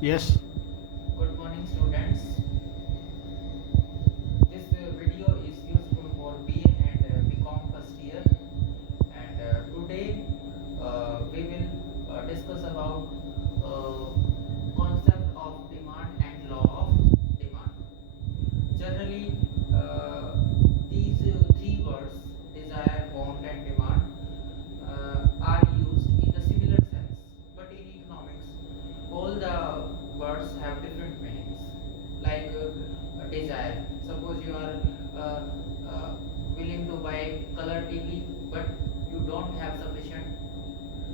Yes. Good morning, students. This video is useful for BA and BCom first year. And today we will discuss about concept of demand and law of demand. Generally, uh, these three words, desire, want, and demand, are used in the similar sense. But in economics, all the words have different meanings. Like desire. Suppose you are uh, uh, willing to buy color TV, but you don't have sufficient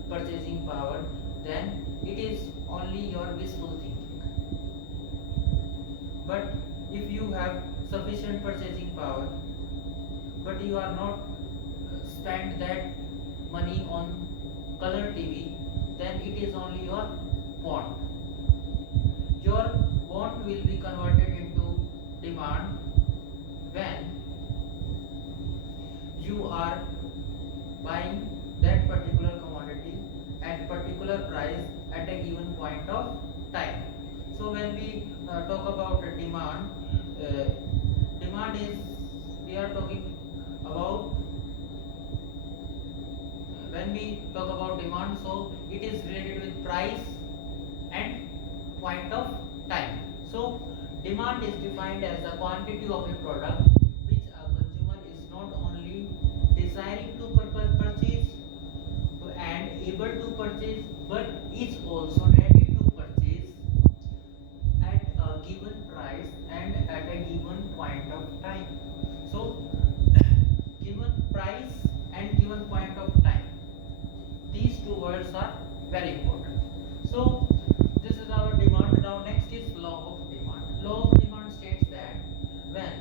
purchasing power, then it is only your wishful thinking. But if you have sufficient purchasing power, but you are not spend that money on color TV, then it is only your want. Your want will be converted into demand when you are buying that particular commodity at particular price at a given point of time. So when we talk about demand, uh, demand is, we are talking about, when we talk about demand, so it is related with price and point of time. So demand is defined as the quantity of a product which a consumer is not only desiring to purchase and able to purchase, but is also ready to purchase at a given price and at a given point of time. So given price and given point of time, these two words are very important. So this is our demand. Now next is law of demand. Law of demand states that when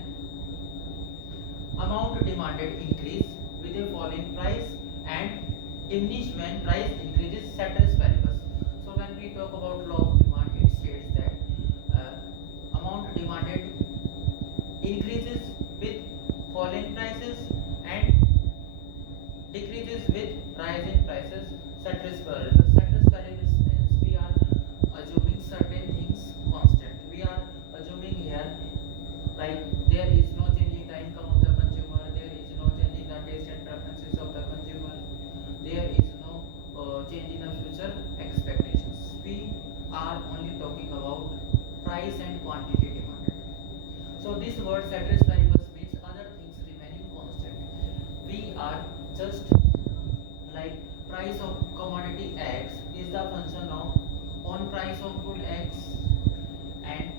amount demanded increase with a falling price and diminish when price increases ceteris paribus. So when we talk about law of demand, it states that amount demanded increases with falling prices and decreases with rise in prices. Ceteris paribus. Ceteris paribus means we are assuming certain things constant. We are assuming here, like, there is no change in the income of the consumer, there is no change in the taste and preferences of the consumer, there is no change in the future expectations. We are only talking about price and quantity demanded. So this word ceteris paribus means other things remaining constant. We are just, like, price of commodity X is the function of on price of good X, and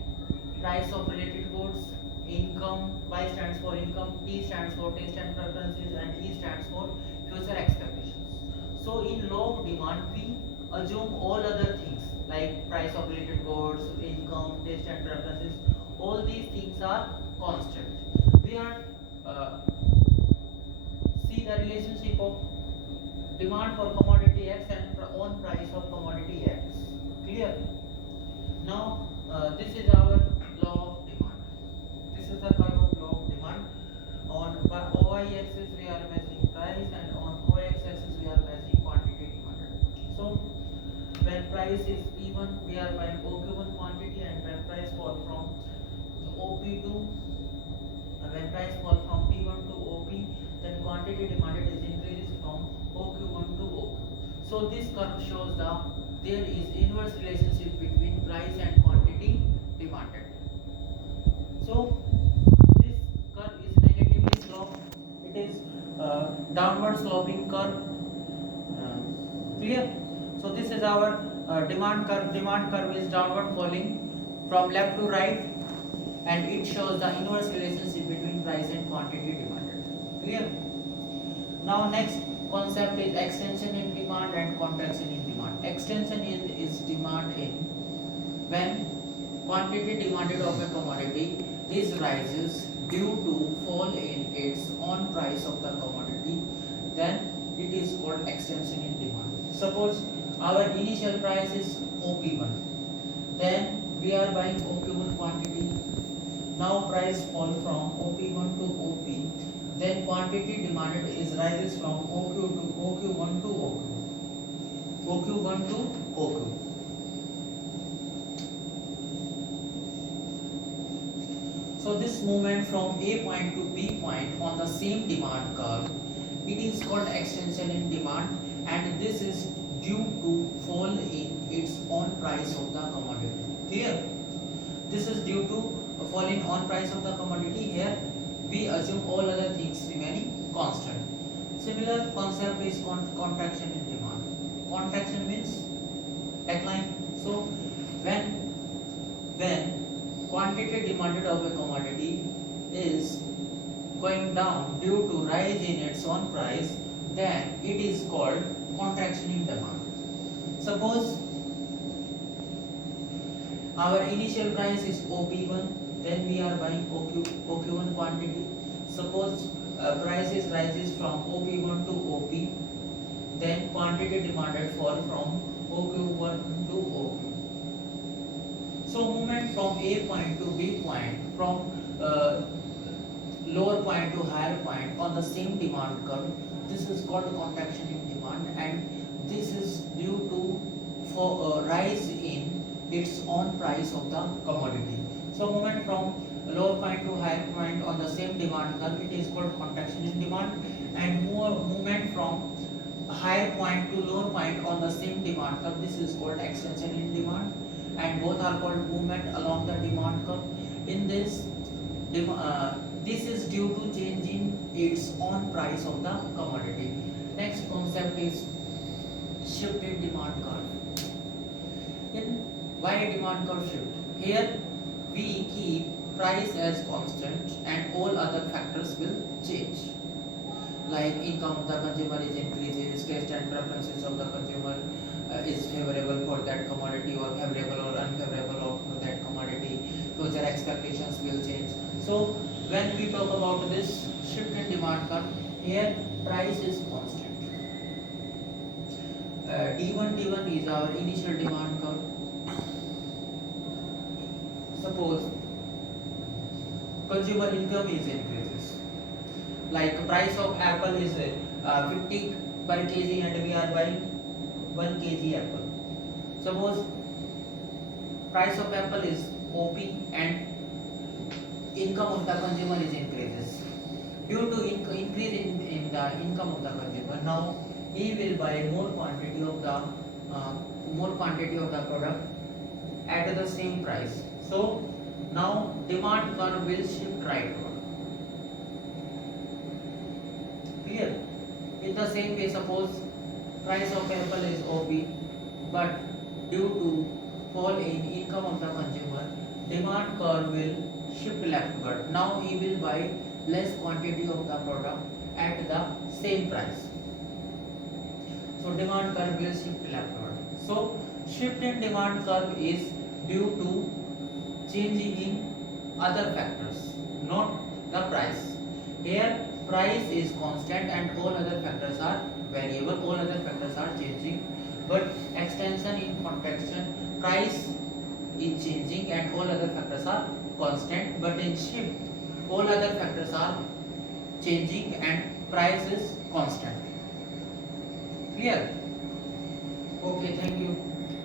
price of related goods, income, Y stands for income, T stands for taste and preferences, and E stands for future expectations. So in law of demand, we assume all other things like price of related goods, income, taste and preferences. All these things are constant. We are uh, see the relationship of demand for commodity X and on price of commodity X. Clear? Now this is our law of demand. This is the curve of law of demand. On y axis we are measuring price, and on OX axis we are measuring quantity demanded. So when price is P1, we are buying OQ1 quantity, and when price fall from OP2, when price fall from P1 to OP, then quantity demanded is increases from OQ1 to OQ. So this curve shows the there is inverse relationship between price and quantity demanded. So this curve is negatively sloped. It is downward sloping curve. Clear? So this is our demand curve. Demand curve is downward falling from left to right, and it shows the inverse relationship between price and quantity demanded. Clear? Now next concept is extension in demand and contraction in demand. Extension in is demand in when quantity demanded of a commodity is rises due to fall in its own price of the commodity, then it is called extension in demand. Suppose our initial price is OP1, then we are buying OQ1 quantity. Now price fall from OP1 to OP, then quantity demanded is rises from OQ to OQ1 to OQ, OQ1 to OQ. So this movement from A point to B point on the same demand curve, it is called extension in demand, and this is due to fall in its own price of the commodity. Clear? This is due to a fall in on price of the commodity. Here we assume all other things remaining constant. Similar concept is contraction in demand. Contraction means decline. So when quantity demanded of a commodity is going down due to rise in its own price, then it is called contraction in demand. Suppose our initial price is OP1, then we are buying OQ1 quantity. Suppose prices rises from OP1 to OP, then quantity demanded fall from OQ1 to OQ. So movement from A point to B point, from lower point to higher point on the same demand curve, this is called contraction in demand, and this is due to for rise in its own price of the commodity. So movement from lower point to higher point on the same demand curve, it is called contraction in demand, and movement from higher point to lower point on the same demand curve, this is called extension in demand, and both are called movement along the demand curve. In this this is due to change in its own price of the commodity. Next concept is shift in demand curve. In why demand curve shift? Here we keep price as constant and all other factors will change. Like income of the consumer is increases, taste and preferences of the consumer is favorable for that commodity or favorable or unfavorable of that commodity. Future expectations will change. So when we talk about this shift in demand curve, here price is constant. D1 is our initial demand curve. Suppose consumer income is increases. Like price of apple is 50 per kg and we are buying 1 kg apple. Suppose price of apple is OP and income of the consumer is increases. Due to increase in the income of the consumer, now he will buy more quantity of the product at the same price. So now demand curve will shift rightward. Clear? In the same way, suppose price of apple is OP, but due to fall in income of the consumer, demand curve will shift leftward. Now he will buy less quantity of the product at the same price. So demand curve will shift leftward. So shift in demand curve is due to changing in other factors, not the price. Here price is constant and all other factors are variable, all other factors are changing. But extension in contraction, price is changing and all other factors are constant, but in shift all other factors are changing and price is constant. Clear? Okay, thank you.